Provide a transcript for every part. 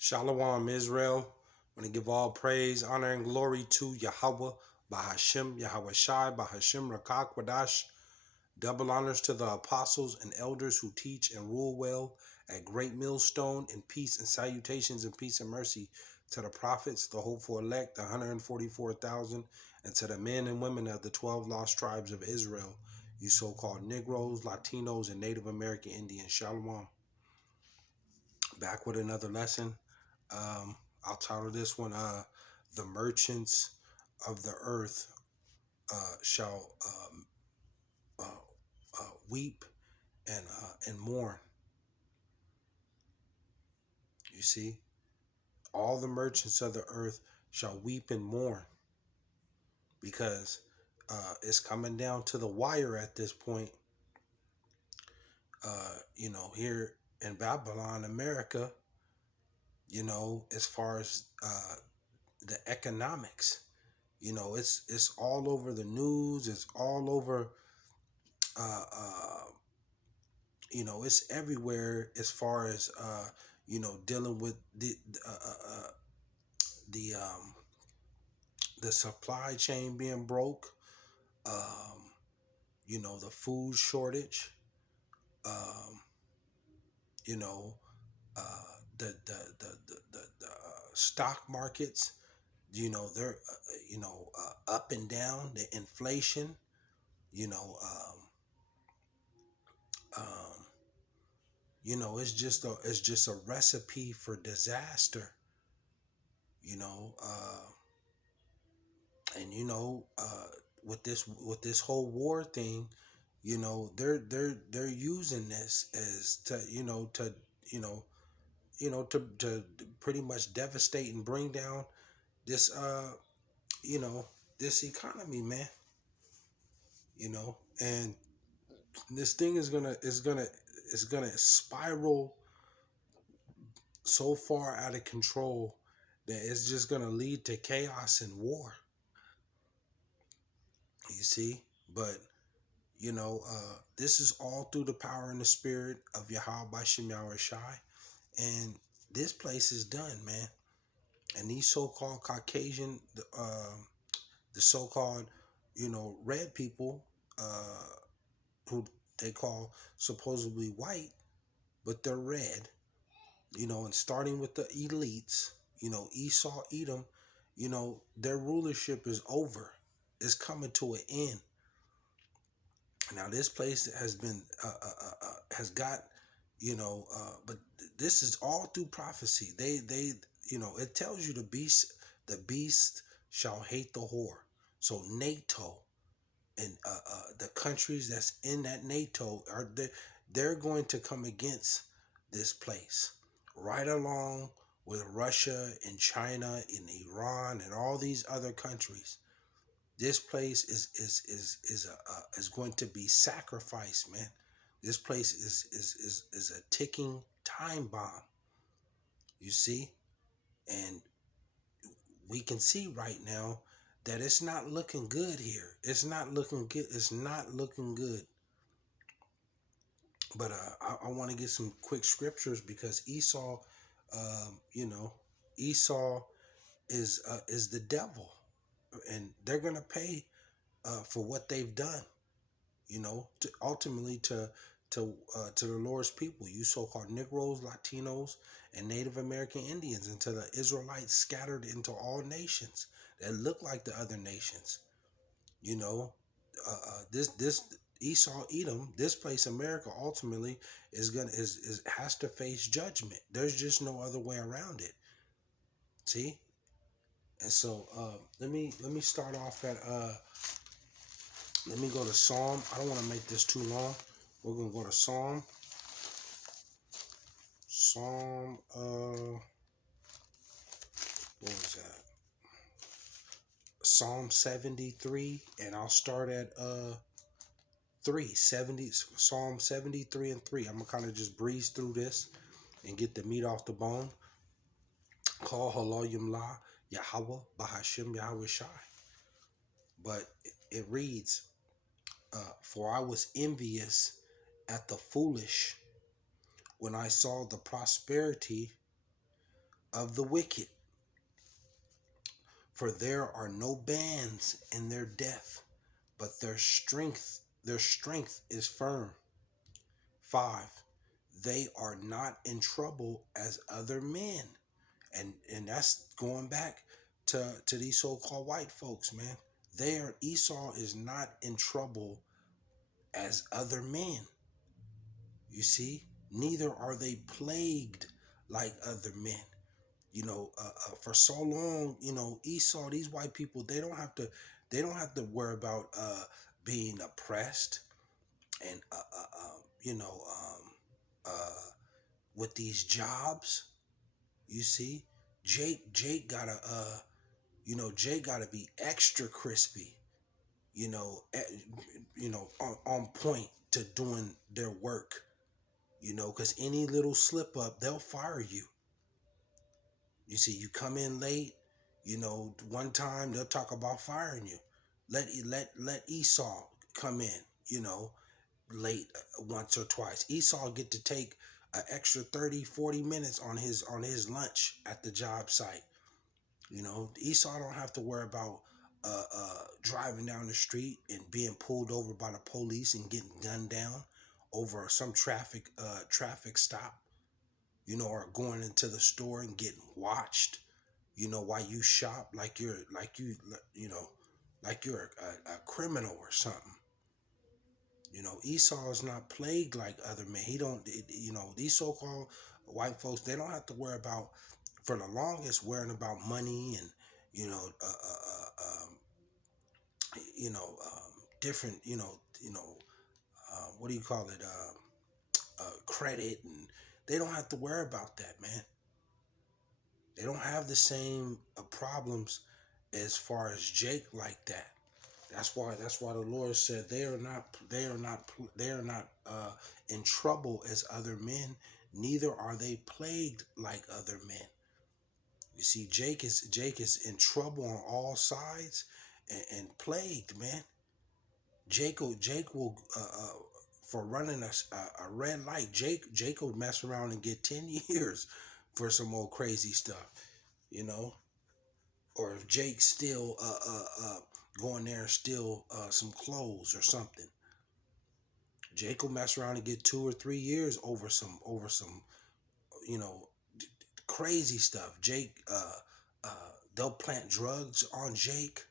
Shalom, Israel. I want to give all praise, honor, and glory to Yahawah, BAHASHAM, YAHAWAHSHI, BAHASHAM, Rakak, Wadash. Double honors to the apostles and elders who teach and rule well at Great Millstone, in peace and salutations and peace and mercy to the prophets, the hopeful elect, the 144,000, and to the men and women of the 12 lost tribes of Israel, you so-called Negroes, Latinos, and Native American Indians. Shalom. Back with another lesson. I'll title this one, The Merchants of the Earth shall weep and mourn. You see, all the merchants of the earth shall weep and mourn, because it's coming down to the wire at this point. Here in Babylon, America, as far as the economics, it's all over the news. It's all over. It's everywhere as far as dealing with the the supply chain being broke. The food shortage. Um, you know, the stock markets. They're up and down. The inflation. You know. It's just a recipe for disaster. You know, and with this whole war thing, they're using this as to to pretty much devastate and bring down this you know this economy, man. And this thing is gonna spiral so far out of control that it's just gonna lead to chaos and war. You see, but this is all through the power and the spirit of YAHAWAHSHI, and this place is done, man. And these so-called Caucasian, the so-called, red people, who they call supposedly white, but they're red, and starting with the elites, Esau, Edom, their rulership is over. It's coming to an end. Now this place has got, but this is all through prophecy. It tells you the beast shall hate the whore. So NATO and the countries that's in that NATO they're going to come against this place, right along with Russia and China and Iran and all these other countries. This place is going to be sacrificed, man. This place is a ticking time bomb. You see, and we can see right now that it's not looking good here. It's not looking good. It's not looking good. But I want to get some quick scriptures, because Esau, Esau is the devil, and they're gonna pay for what they've done. Ultimately to the Lord's people, you so-called Negroes, Latinos, and Native American Indians, and to the Israelites scattered into all nations that look like the other nations. This Esau, Edom, this place, America, ultimately has to face judgment. There's just no other way around it. See, and so let me start off at let me go to Psalm. I don't want to make this too long. We're gonna go to Psalm. What was that? Psalm 73, and I'll start at 370. Psalm 73 and 3. I'm gonna kind of just breeze through this and get the meat off the bone. Call Haloyim La Yahawah BAHASHAM YAHAWAHSHI. But it reads, for I was envious at the foolish when I saw the prosperity of the wicked, for there are no bands in their death, but their strength is firm. 5. They are not in trouble as other men. And that's going back to these so-called white folks, man. Esau is not in trouble as other men. You see, neither are they plagued like other men. For so long, Esau, these white people, they don't have to worry about being oppressed and with these jobs. You see, Jake gotta Jake gotta be extra crispy, you know, eh, on point to doing their work, because any little slip up, they'll fire you. You see, you come in late, one time they'll talk about firing you. Let Esau come in, late once or twice. Esau get to take an extra 30, 40 minutes on his lunch at the job site. Esau don't have to worry about driving down the street and being pulled over by the police and getting gunned down over some traffic stop, or going into the store and getting watched, while you shop like you're a criminal or something. Esau is not plagued like other men. He don't, these so-called white folks, they don't have to worry about, for the longest, worrying about money and, different, what do you call it? Credit. And they don't have to worry about that, man. They don't have the same problems as far as Jake like that. That's why the Lord said they are not in trouble as other men, neither are they plagued like other men. You see, Jake is in trouble on all sides and plagued, man. Jake will for running a red light. Jake will mess around and get 10 years for some old crazy stuff, you know. Or if Jake's still going there and steal some clothes or something, Jake will mess around and get 2 or 3 years over some you know crazy stuff. Jake, they'll plant drugs on Jake.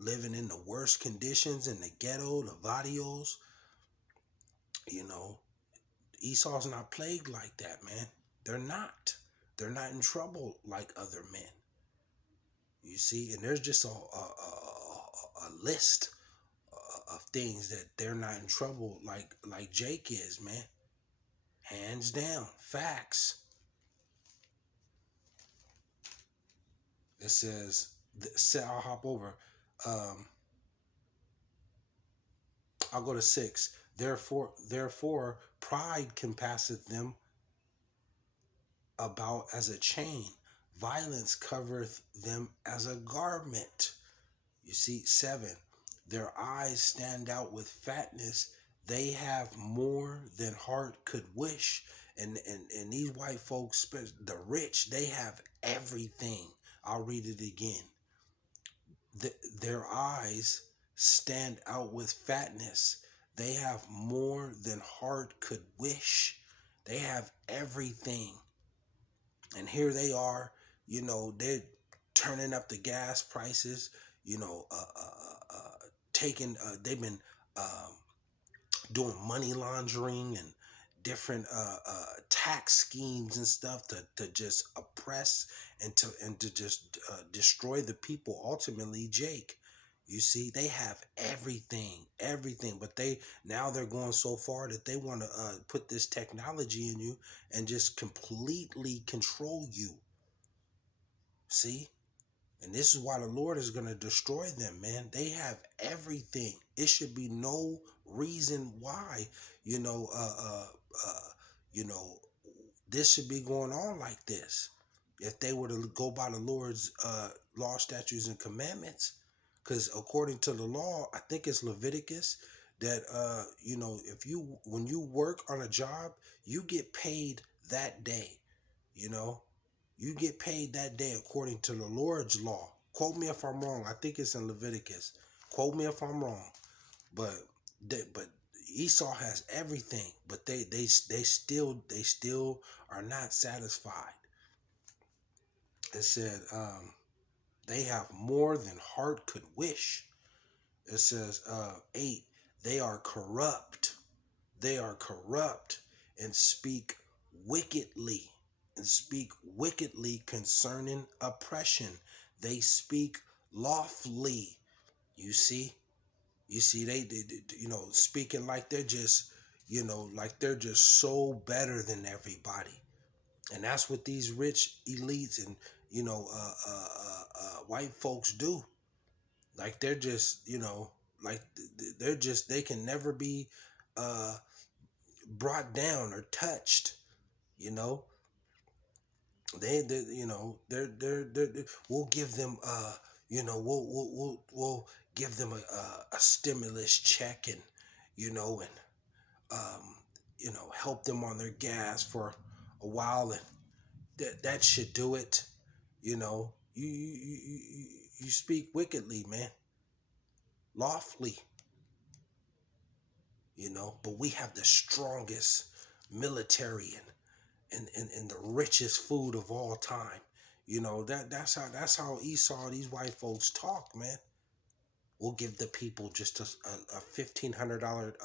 Living in the worst conditions in the ghetto, the barrios. You know, Esau's not plagued like that, man. They're not. They're not in trouble like other men. You see, and there's just a list of things that they're not in trouble like Jake is, man. Hands down, facts. It says, I'll hop over. I'll go to 6. Therefore, pride compasseth them about as a chain. Violence covereth them as a garment. You see, 7. Their eyes stand out with fatness. They have more than heart could wish. And these white folks, the rich, they have everything. I'll read it again. Their eyes stand out with fatness. They have more than heart could wish. They have everything. And here they are, they're turning up the gas prices, they've been doing money laundering and different tax schemes and stuff to just oppress and to just destroy the people. Ultimately, Jake, you see, they have everything, but they're going so far that they want to put this technology in you and just completely control you. See? And this is why the Lord is going to destroy them, man. They have everything. It should be no reason why, this should be going on like this. If they were to go by the Lord's law, statutes, and commandments. Because according to the law, I think it's Leviticus, that, when you work on a job, you get paid that day, You get paid that day according to the Lord's law. Quote me if I'm wrong. I think it's in Leviticus. Quote me if I'm wrong. But Esau has everything, but they still are not satisfied. It said they have more than heart could wish. It says 8, they are corrupt. They are corrupt and speak wickedly. And speak wickedly concerning oppression. They speak lawfully. You see? You see, they speaking like they're just, like they're just so better than everybody. And that's what these rich elites and, white folks do. Like they're just, like they can never be uh, brought down or touched, you know. They're we'll give them we'll give them a stimulus check, and and help them on their gas for a while, and that should do it. You speak wickedly, man, lawfully, but we have the strongest military and the richest food of all time. That's how Esau, these white folks talk, man. We'll give the people just a $1,500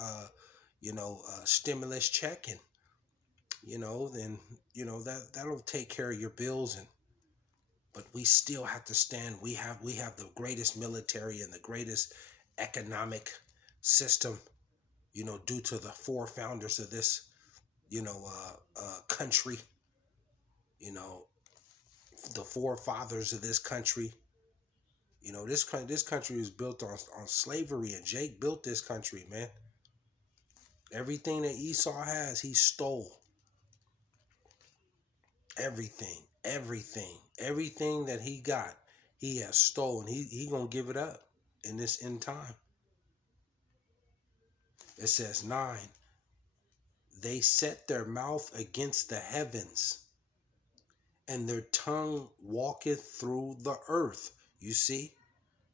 stimulus check, and then that'll take care of your bills. And but we still have to stand. We have the greatest military and the greatest economic system, due to the four founders of this country, the forefathers of this country. This country was built on slavery, and Jake built this country, man. Everything that Esau has, he stole. Everything that he got, he has stolen. He gonna give it up in this end time. It says 9, they set their mouth against the heavens, and their tongue walketh through the earth. You see,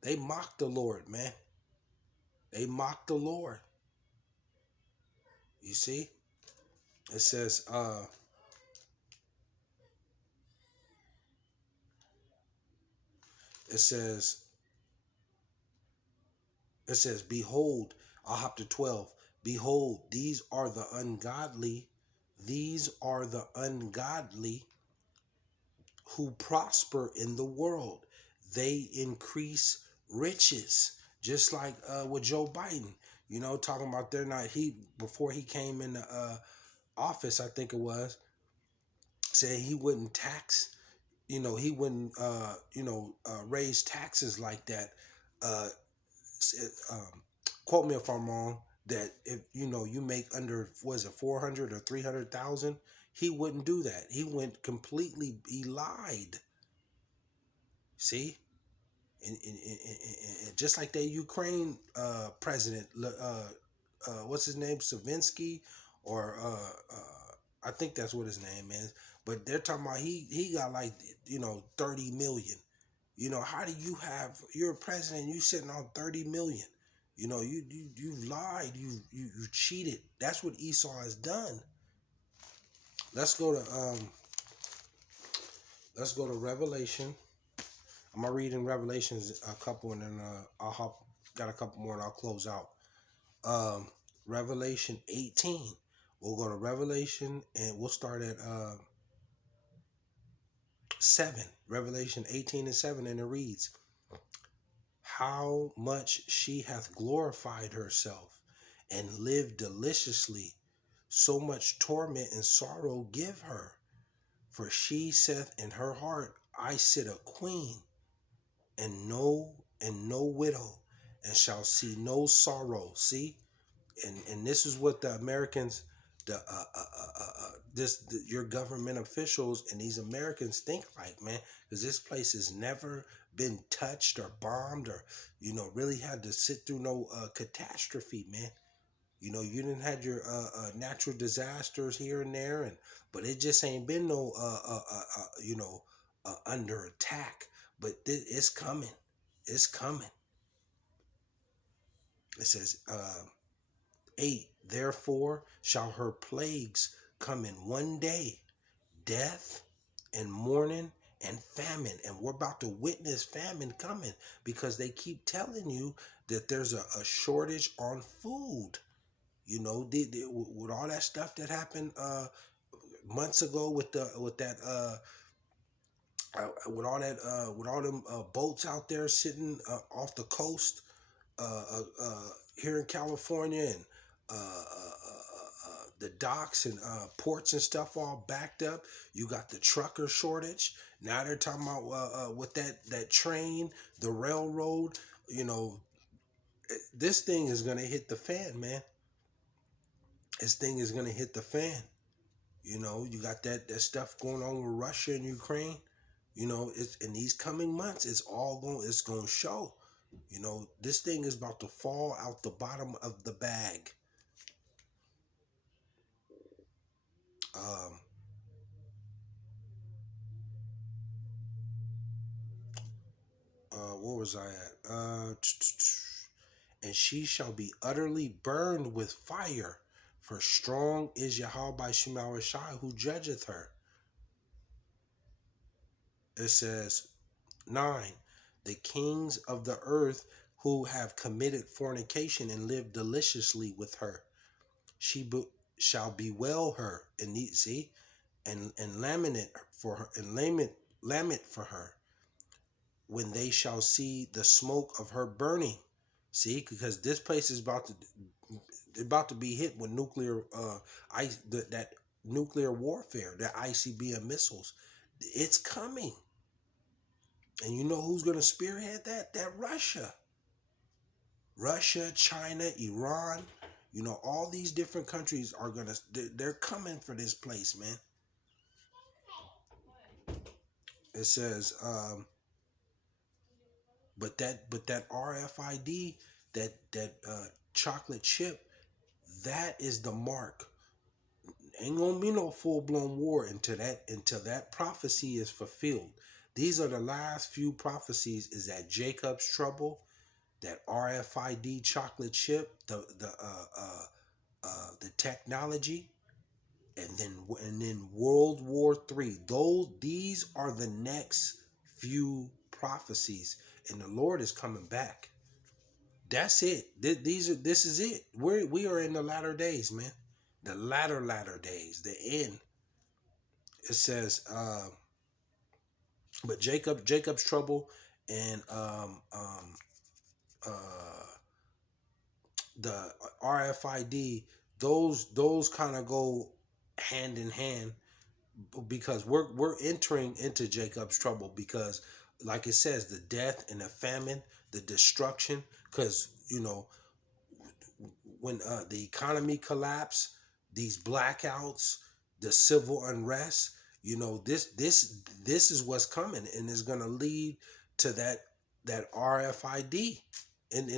they mock the Lord, man. They mock the Lord. You see, it says it says behold, I'll hop to 12. Behold, these are the ungodly who prosper in the world. They increase riches. Just like with Joe Biden, talking about before he came into office, I think it was, saying he wouldn't tax, he wouldn't raise taxes like that. Uh, Quote me if I'm wrong, that if you make under, was it 400 or 300,000, he wouldn't do that. He he lied. See, and just like that Ukraine president, what's his name, Savinsky, or I think that's what his name is. But they're talking about he got like 30 million. How do you're a president, you sitting on 30 million? You lied, you cheated. That's what Esau has done. Let's go to Revelation. I'm gonna read in Revelations a couple, and then got a couple more, and I'll close out. Revelation 18. We'll go to Revelation, and we'll start at 7. Revelation 18 and 7, and it reads, how much she hath glorified herself and lived deliciously, so much torment and sorrow give her. For she saith in her heart, I sit a queen, and no widow, and shall see no sorrow. See, and this is what the Americans, your government officials and these Americans think like, man, because this place has never been touched or bombed or really had to sit through no catastrophe, man. You know, you didn't had your natural disasters here and there, but it just ain't been no under attack. But it's coming. It's coming. It says 8. Therefore shall her plagues come in one day, death and mourning and famine. And we're about to witness famine coming because they keep telling you that there's a shortage on food. You know, with all that stuff that happened months ago with with all them boats out there sitting off the coast here in California, and the docks and ports and stuff all backed up. You got the trucker shortage. Now they're talking about with that train, the railroad. You know, this thing is gonna hit the fan, man. This thing is gonna hit the fan. You know, you got that stuff going on with Russia and Ukraine. You know, it's in these coming months, it's gonna show. You know, this thing is about to fall out the bottom of the bag. Um, where was I at? And she shall be utterly burned with fire, for strong is YAHAWAHSHI who judgeth her. It says 9. The kings of the earth who have committed fornication and lived deliciously with her, shall bewail her and lament for her and lament for her when they shall see the smoke of her burning. See, because this place is about to be hit with nuclear that nuclear warfare, that ICBM missiles. It's coming. And you know who's going to spearhead that? That Russia. Russia, China, Iran, you know, all these different countries are going to, they're coming for this place, man. It says, but that RFID, that chocolate chip, that is the mark. Ain't gonna be no full-blown war until that prophecy is fulfilled. These are the last few prophecies, is that Jacob's trouble, that RFID chocolate chip, the technology, and then World War III. These are the next few prophecies, and the Lord is coming back. That's it. This is it. We are in the latter days, man. The latter days, the end. It says, but Jacob's trouble and the RFID, those kind of go hand in hand, because we're entering into Jacob's trouble, because like it says, the death and the famine, the destruction, because you know, when the economy collapsed, these blackouts, the civil unrest, you know, this is what's coming, and is going to lead to that RFID in